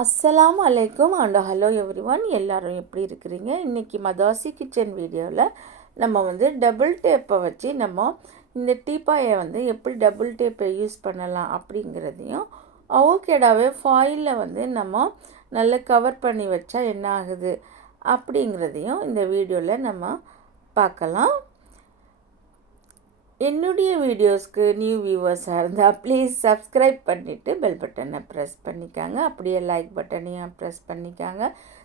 அஸ்ஸலாமு அலைக்கும் and hello everyone. எல்லாரும் எப்படி இருக்கிறீங்க? இன்றைக்கி மதாசி கிச்சன் வீடியோவில் நம்ம வந்து டபுள் டேப்பை வச்சு நம்ம இந்த டீப்பாயை வந்து எப்படி டபுள் டேப்பை யூஸ் பண்ணலாம் அப்படிங்கிறதையும், அவோகேடாவே ஃபாயிலில் வந்து நம்ம நல்லா கவர் பண்ணி வச்சா என்ன ஆகுது அப்படிங்கிறதையும் இந்த வீடியோவில் நம்ம பார்க்கலாம். என்னுடைய வீடியோஸ்க்கு நியூ வியூவர்ஸாக இருந்தால் ப்ளீஸ் சப்ஸ்கிரைப் பண்ணிவிட்டு பெல் பட்டனை ப்ரெஸ் பண்ணிக்காங்க. அப்படியே லைக் பட்டனையும் ப்ரெஸ் பண்ணிக்காங்க.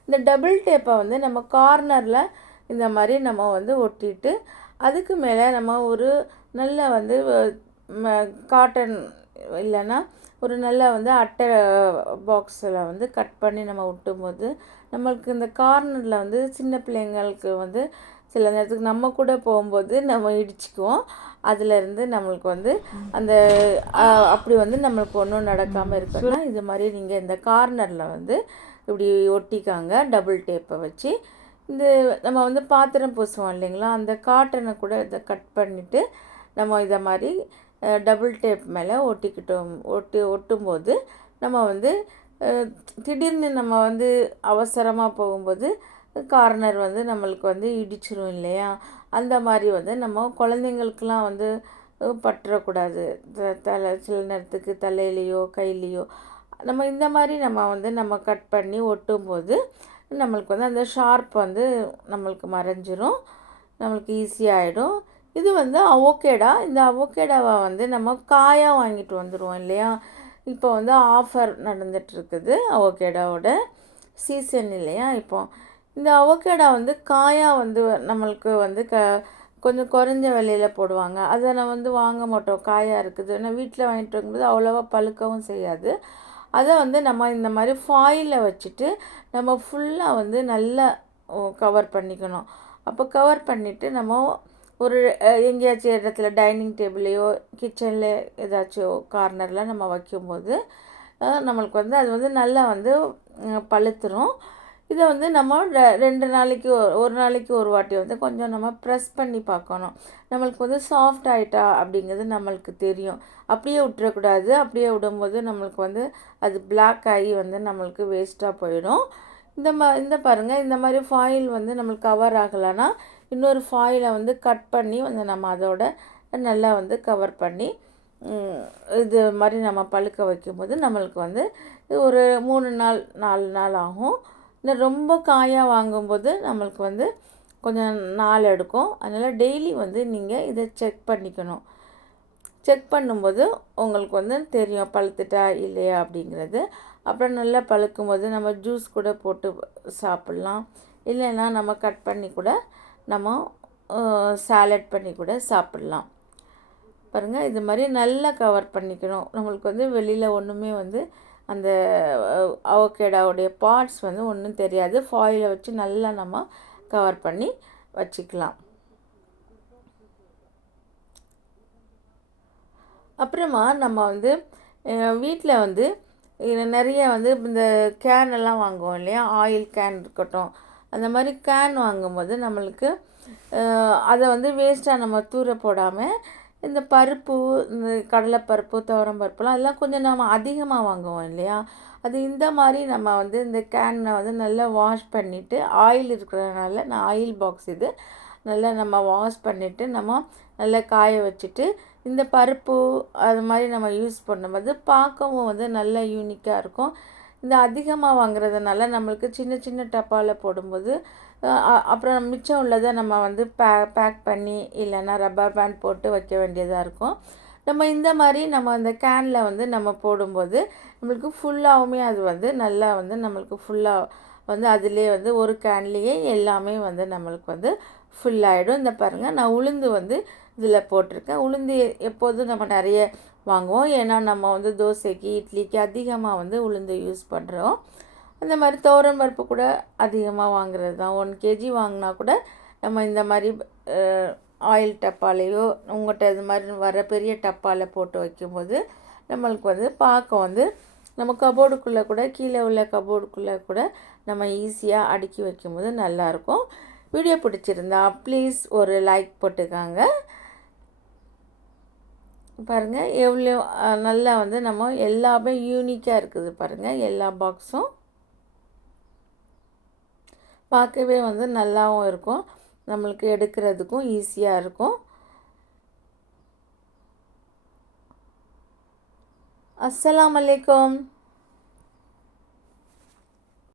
இந்த டபுள் டேப்பை வந்து நம்ம கார்னரில் இந்த மாதிரி நம்ம வந்து ஒட்டிட்டு, அதுக்கு மேலே நம்ம ஒரு நல்ல வந்து காட்டன் இல்லைன்னா ஒரு நல்ல வந்து அட்டை பாக்ஸில் வந்து கட் பண்ணி நம்ம ஒட்டும்போது நம்மளுக்கு இந்த கார்னரில் வந்து சின்ன பிள்ளைங்களுக்கு வந்து சில நேரத்துக்கு நம்ம கூட போகும்போது நம்ம இடிச்சுக்குவோம். அதிலேருந்து நம்மளுக்கு வந்து அந்த அப்படி வந்து நம்மளுக்கு ஒன்றும் நடக்காமல் இருக்குன்னா இது மாதிரி நீங்கள் இந்த கார்னரில் வந்து இப்படி ஒட்டிக்காங்க டபுள் டேப்பை வச்சு. இந்த நம்ம வந்து பாத்திரம் பூசுவோம் இல்லைங்களா, அந்த காட்டனை கூட இதை கட் பண்ணிவிட்டு நம்ம இதை மாதிரி டபுள் டேப் மேலே ஒட்டும்போது நம்ம வந்து திடீர்னு நம்ம வந்து அவசரமாக போகும்போது கார்னர் வந்து நம்மளுக்கு வந்து இடிச்சிரும் இல்லையா, அந்த மாதிரி வந்து நம்ம குழந்தைங்களுக்கெலாம் வந்து பற்றக்கூடாது. சில நேரத்துக்கு தலையிலையோ கையிலையோ நம்ம இந்த மாதிரி நம்ம கட் பண்ணி ஒட்டும்போது நம்மளுக்கு வந்து அந்த ஷார்ப் வந்து நம்மளுக்கு மறைஞ்சிரும், நம்மளுக்கு ஈஸியாகிடும். இது வந்து அவோகேடா. இந்த அவோகேடாவை வந்து நம்ம காயாக வாங்கிட்டு வந்துடுவோம் இல்லையா. இப்போ வந்து ஆஃபர் நடந்துகிட்ருக்குது, அவோகேடாவோட சீசன் இல்லையா. இப்போ இந்த அவோகேடா வந்து காயாக வந்து நம்மளுக்கு வந்து கொஞ்சம் குறைஞ்ச விலையில் போடுவாங்க. அதை நான் வந்து வாங்க மாட்டோம், காயாக இருக்குது. ஏன்னா வீட்டில் வாங்கிட்டு வரும்போது அவ்வளோவா பழுக்கவும் செய்யாது. அதை வந்து நம்ம இந்த மாதிரி ஃபாயிலில் வச்சுட்டு நம்ம ஃபுல்லாக வந்து நல்லா கவர் பண்ணிக்கணும். அப்போ கவர் பண்ணிவிட்டு நம்ம ஒரு எங்கேயாச்சும் இடத்துல டைனிங் டேபிளையோ கிச்சனில் ஏதாச்சும் கார்னரில் நம்ம வைக்கும்போது நம்மளுக்கு வந்து அது வந்து நல்லா வந்து பழுத்துரும். இதை வந்து நம்ம 2 நாளைக்கு ஒரு நாளைக்கு ஒரு வாட்டி வந்து கொஞ்சம் நம்ம ப்ரெஸ் பண்ணி பார்க்கணும். நம்மளுக்கு வந்து சாஃப்ட் ஆகிட்டா அப்படிங்கிறது நம்மளுக்கு தெரியும். அப்படியே விட்டுறக்கூடாது. அப்படியே விடும்போது நம்மளுக்கு வந்து அது பிளாக் ஆகி வந்து நம்மளுக்கு வேஸ்ட்டாக போயிடும். இந்த பாருங்கள், இந்த மாதிரி ஃபாயில் வந்து நம்மளுக்கு கவர் ஆகலைன்னா இன்னொரு ஃபாயிலை வந்து கட் பண்ணி வந்து நம்ம அதோட நல்லா வந்து கவர் பண்ணி இது மாதிரி நம்ம பழுக்க வைக்கும்போது நம்மளுக்கு வந்து ஒரு 3 நாள் 4 நாள் ஆகும். இல்லை ரொம்ப காயாக வாங்கும்போது நம்மளுக்கு வந்து கொஞ்சம் நாள் எடுக்கும். அதனால் டெய்லி வந்து நீங்கள் இதை செக் பண்ணிக்கணும். செக் பண்ணும்போது உங்களுக்கு வந்து தெரியும் பழுத்துட்டா இல்லையா அப்படிங்கிறது. அப்புறம் நல்லா பழுக்கும்போது நம்ம ஜூஸ் கூட போட்டு சாப்பிட்லாம். இல்லைன்னா நம்ம கட் பண்ணி கூட நம்ம சாலட் பண்ணி கூட சாப்பிட்லாம். பாருங்கள், இது மாதிரி நல்லா கவர் பண்ணிக்கணும். நம்மளுக்கு வந்து வெளியில் ஒன்றுமே வந்து அந்த அவோகேடாவுடைய பார்ட்ஸ் வந்து ஒன்றும் தெரியாது. ஃபாயிலை வச்சு நல்லா நம்ம கவர் பண்ணி வச்சுக்கலாம். அப்புறமா நம்ம வந்து வீட்டில் வந்து நிறைய வந்து இந்த கேன் எல்லாம் வாங்குவோம் இல்லையா, ஆயில் கேன் இருக்கட்டும், அந்த மாதிரி கேன் வாங்கும்போது நம்மளுக்கு அதை வந்து வேஸ்ட்டாக நம்ம தூர போடாமல் இந்த பருப்பு, இந்த கடலைப்பருப்பு, துவரம்பருப்புலாம் எல்லாம் கொஞ்சம் நம்ம அதிகமாக வாங்குவோம் இல்லையா, அது இந்த மாதிரி நம்ம வந்து இந்த கேனை வந்து நல்லா வாஷ் பண்ணிவிட்டு, ஆயில் இருக்கிறதுனால நான் ஆயில் பாக்ஸ் இது நல்லா நம்ம வாஷ் பண்ணிவிட்டு நம்ம நல்லா காய வச்சுட்டு இந்த பருப்பு அது மாதிரி நம்ம யூஸ் பண்ணும்போது பார்க்கவும் வந்து நல்லா யூனிக்காக இருக்கும். இந்த அதிகமாக வாங்குறதுனால நம்மளுக்கு சின்ன சின்ன டப்பாவில் போடும்போது அப்புறம் மிச்சம் உள்ளதை நம்ம வந்து பேக் பண்ணி இல்லைன்னா ரப்பர் பேண்ட் போட்டு வைக்க வேண்டியதாக இருக்கும். நம்ம இந்த மாதிரி நம்ம அந்த கேனில் வந்து நம்ம போடும்போது நம்மளுக்கு ஃபுல்லாகவுமே அது வந்து நல்லா வந்து நம்மளுக்கு ஃபுல்லாக வந்து அதிலே வந்து ஒரு கேன்லேயே எல்லாமே வந்து நம்மளுக்கு வந்து ஃபுல்லாகிடும். இந்த பாருங்கள், நான் உளுந்து வந்து இதில் போட்டிருக்கேன். உளுந்து எப்போதும் நம்ம நிறைய வாங்குவோம், ஏன்னா நம்ம வந்து தோசைக்கு இட்லிக்கு அதிகமாக வந்து உளுந்து யூஸ் பண்ணுறோம். அந்த மாதிரி துவரம்பருப்பு கூட அதிகமாக வாங்குறது தான். 1 kg வாங்கினா கூட நம்ம இந்த மாதிரி ஆயில் டப்பாலையோ உங்கள்கிட்ட இது மாதிரி வர பெரிய டப்பாவில் போட்டு வைக்கும்போது நம்மளுக்கு வந்து பார்க்க வந்து நம்ம கபோர்டுக்குள்ளே கூட கீழே உள்ள கபோர்டுக்குள்ளே கூட நம்ம ஈஸியாக அடுக்கி வைக்கும்போது நல்லாயிருக்கும். வீடியோ பிடிச்சிருந்தா ப்ளீஸ் ஒரு லைக் போட்டுக்காங்க. பாருங்கள் எவ்வளோ நல்லா வந்து நம்ம எல்லாமே யூனிக்காக இருக்குது. பாருங்கள், எல்லா பாக்ஸும் பார்க்கவே வந்து நல்லாவும் இருக்கும், நம்மளுக்கு எடுக்கிறதுக்கும் ஈஸியாக இருக்கும். அஸ்ஸலாமு அலைக்கும்.